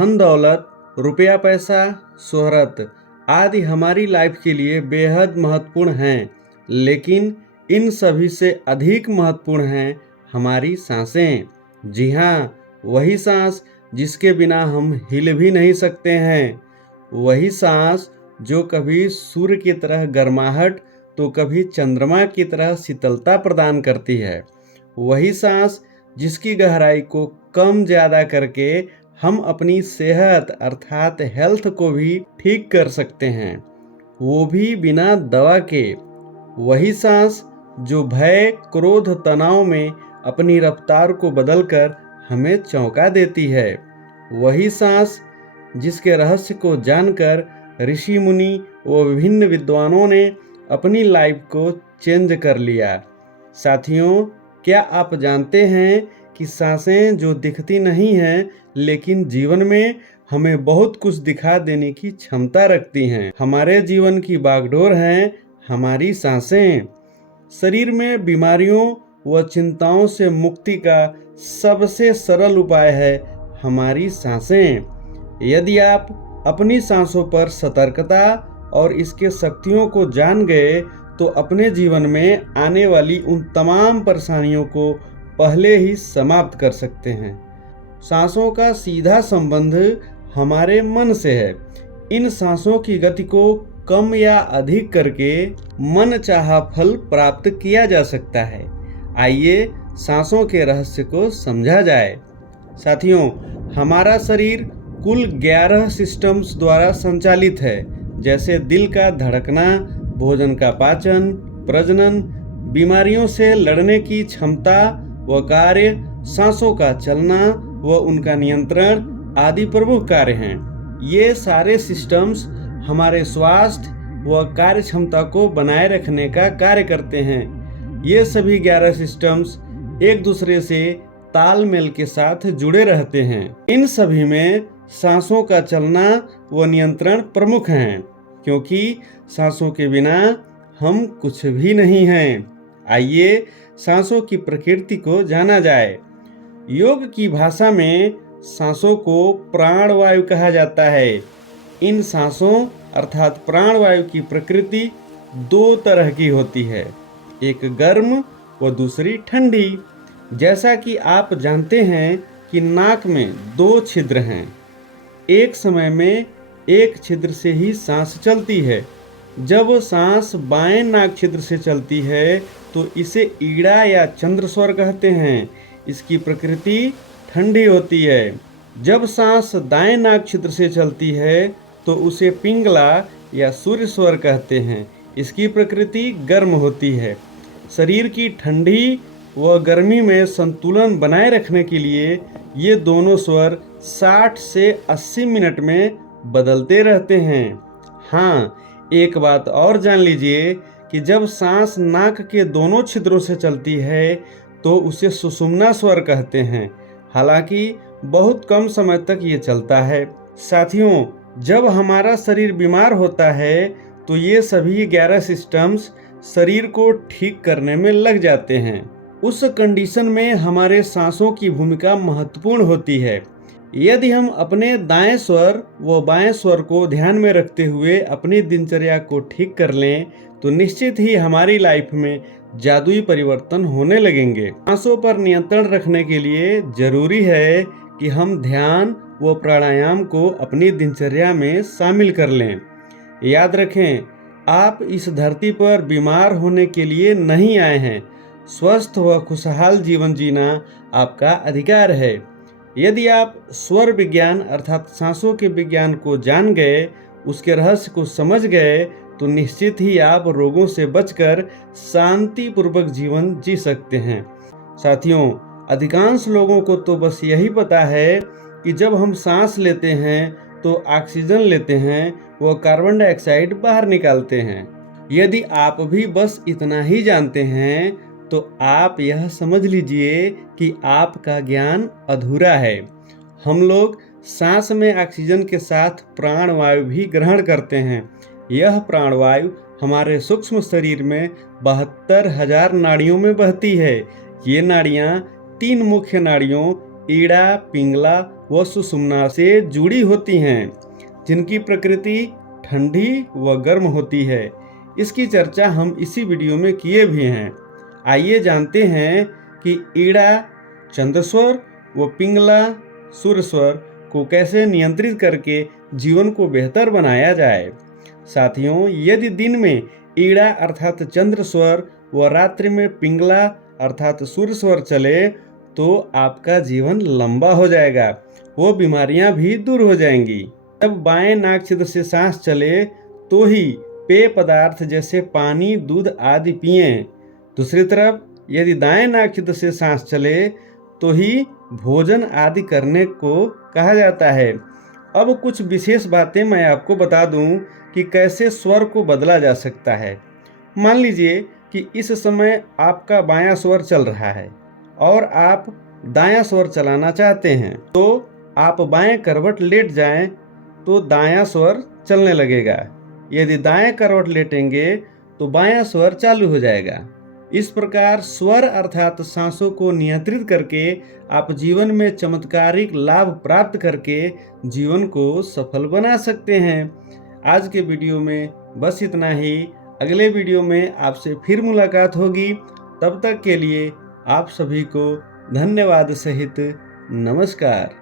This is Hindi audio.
धन दौलत, रुपया पैसा, शोहरत आदि हमारी लाइफ के लिए बेहद महत्वपूर्ण हैं, लेकिन इन सभी से अधिक महत्वपूर्ण हैं हमारी सांसें। जी हाँ, वही सांस जिसके बिना हम हिल भी नहीं सकते हैं। वही सांस जो कभी सूर्य की तरह गर्माहट तो कभी चंद्रमा की तरह शीतलता प्रदान करती है। वही सांस जिसकी गहराई को कम ज़्यादा करके हम अपनी सेहत अर्थात हेल्थ को भी ठीक कर सकते हैं, वो भी बिना दवा के। वही सांस जो भय, क्रोध, तनाव में अपनी रफ्तार को बदलकर हमें चौंका देती है। वही सांस जिसके रहस्य को जानकर ऋषि मुनि व विभिन्न विद्वानों ने अपनी लाइफ को चेंज कर लिया। साथियों, क्या आप जानते हैं कि सांसें जो दिखती नहीं हैं लेकिन जीवन में हमें बहुत कुछ दिखा देने की क्षमता रखती हैं। हमारे जीवन की बागडोर हैं हमारी सांसें। शरीर में बीमारियों व चिंताओं से मुक्ति का सबसे सरल उपाय है हमारी सांसें। यदि आप अपनी सांसों पर सतर्कता और इसके शक्तियों को जान गए तो अपने जीवन में आने वाली उन तमाम परेशानियों को पहले ही समाप्त कर सकते हैं। सांसों का सीधा संबंध हमारे मन से है। इन सांसों की गति को कम या अधिक करके मन चाहा फल प्राप्त किया जा सकता है। आइए सांसों के रहस्य को समझा जाए। साथियों, हमारा शरीर कुल 11 सिस्टम्स द्वारा संचालित है, जैसे दिल का धड़कना, भोजन का पाचन, प्रजनन, बीमारियों से लड़ने की क्षमता व कार्य, सांसों का चलना व उनका नियंत्रण आदि प्रमुख कार्य हैं। ये सारे सिस्टम्स हमारे स्वास्थ्य व कार्य क्षमता को बनाए रखने का कार्य करते हैं। ये सभी 11 सिस्टम्स एक दूसरे से तालमेल के साथ जुड़े रहते हैं। इन सभी में सांसों का चलना व नियंत्रण प्रमुख हैं, क्योंकि सांसों के बिना हम कुछ भी नहीं हैं। आइए सांसों की प्रकृति को जाना जाए। योग की भाषा में सांसों को प्राणवायु कहा जाता है। इन सांसों अर्थात प्राणवायु की प्रकृति 2 तरह की होती है, एक गर्म व दूसरी ठंडी। जैसा कि आप जानते हैं कि नाक में 2 छिद्र हैं। एक समय में एक छिद्र से ही सांस चलती है। जब सांस बाएं नाक छिद्र से चलती है तो इसे ईड़ा या चंद्र स्वर कहते हैं। इसकी प्रकृति ठंडी होती है। जब सांस दाएं नाक छिद्र से चलती है तो उसे पिंगला या सूर्य स्वर कहते हैं। इसकी प्रकृति गर्म होती है। शरीर की ठंडी व गर्मी में संतुलन बनाए रखने के लिए ये दोनों स्वर 60 से 80 मिनट में बदलते रहते हैं। हाँ, एक बात और जान लीजिए कि जब सांस नाक के दोनों छिद्रों से चलती है तो उसे सुषुम्ना स्वर कहते हैं। हालांकि बहुत कम समय तक ये चलता है। साथियों, जब हमारा शरीर बीमार होता है तो ये सभी 11 सिस्टम्स शरीर को ठीक करने में लग जाते हैं। उस कंडीशन में हमारे सांसों की भूमिका महत्वपूर्ण होती है। यदि हम अपने दाएं स्वर व बाएं स्वर को ध्यान में रखते हुए अपनी दिनचर्या को ठीक कर लें तो निश्चित ही हमारी लाइफ में जादुई परिवर्तन होने लगेंगे। सांसों पर नियंत्रण रखने के लिए जरूरी है कि हम ध्यान व प्राणायाम को अपनी दिनचर्या में शामिल कर लें। याद रखें, आप इस धरती पर बीमार होने के लिए नहीं आए हैं। स्वस्थ व खुशहाल जीवन जीना आपका अधिकार है। यदि आप स्वर विज्ञान अर्थात सांसों के विज्ञान को जान गए, उसके रहस्य को समझ गए, तो निश्चित ही आप रोगों से बचकर शांतिपूर्वक जीवन जी सकते हैं। साथियों, अधिकांश लोगों को तो बस यही पता है कि जब हम सांस लेते हैं तो ऑक्सीजन लेते हैं व कार्बन डाइऑक्साइड बाहर निकालते हैं। यदि आप भी बस इतना ही जानते हैं तो आप यह समझ लीजिए कि आपका ज्ञान अधूरा है। हम लोग सांस में ऑक्सीजन के साथ प्राणवायु भी ग्रहण करते हैं। यह प्राणवायु हमारे सूक्ष्म शरीर में 72,000 नाड़ियों में बहती है। ये नाड़ियाँ 3 मुख्य नाड़ियों ईड़ा, पिंगला व सुषुम्ना से जुड़ी होती हैं, जिनकी प्रकृति ठंडी व गर्म होती है। इसकी चर्चा हम इसी वीडियो में किए भी हैं। आइए जानते हैं कि ईड़ा चंद्रस्वर व पिंगला सूर्यस्वर को कैसे नियंत्रित करके जीवन को बेहतर बनाया जाए। साथियों, यदि दिन में ईड़ा अर्थात चंद्र स्वर व रात्रि में पिंगला अर्थात सूर्य स्वर चले तो आपका जीवन लंबा हो जाएगा, वो बीमारियां भी दूर हो जाएंगी। जब बाएं नाक छिद्र से सांस चले तो ही पेय पदार्थ जैसे पानी, दूध आदि पिएं। दूसरी तरफ यदि दाएं नाक छिद्र से सांस चले तो ही भोजन आदि करने को कहा जाता है। अब कुछ विशेष बातें मैं आपको बता दूं कि कैसे स्वर को बदला जा सकता है। मान लीजिए कि इस समय आपका बायां स्वर चल रहा है और आप दायां स्वर चलाना चाहते हैं, तो आप बाएं करवट लेट जाएं तो दायां स्वर चलने लगेगा। यदि दाएं करवट लेटेंगे तो बायां स्वर चालू हो जाएगा। इस प्रकार स्वर अर्थात सांसों को नियंत्रित करके आप जीवन में चमत्कारिक लाभ प्राप्त करके जीवन को सफल बना सकते हैं। आज के वीडियो में बस इतना ही। अगले वीडियो में आपसे फिर मुलाकात होगी। तब तक के लिए आप सभी को धन्यवाद सहित नमस्कार।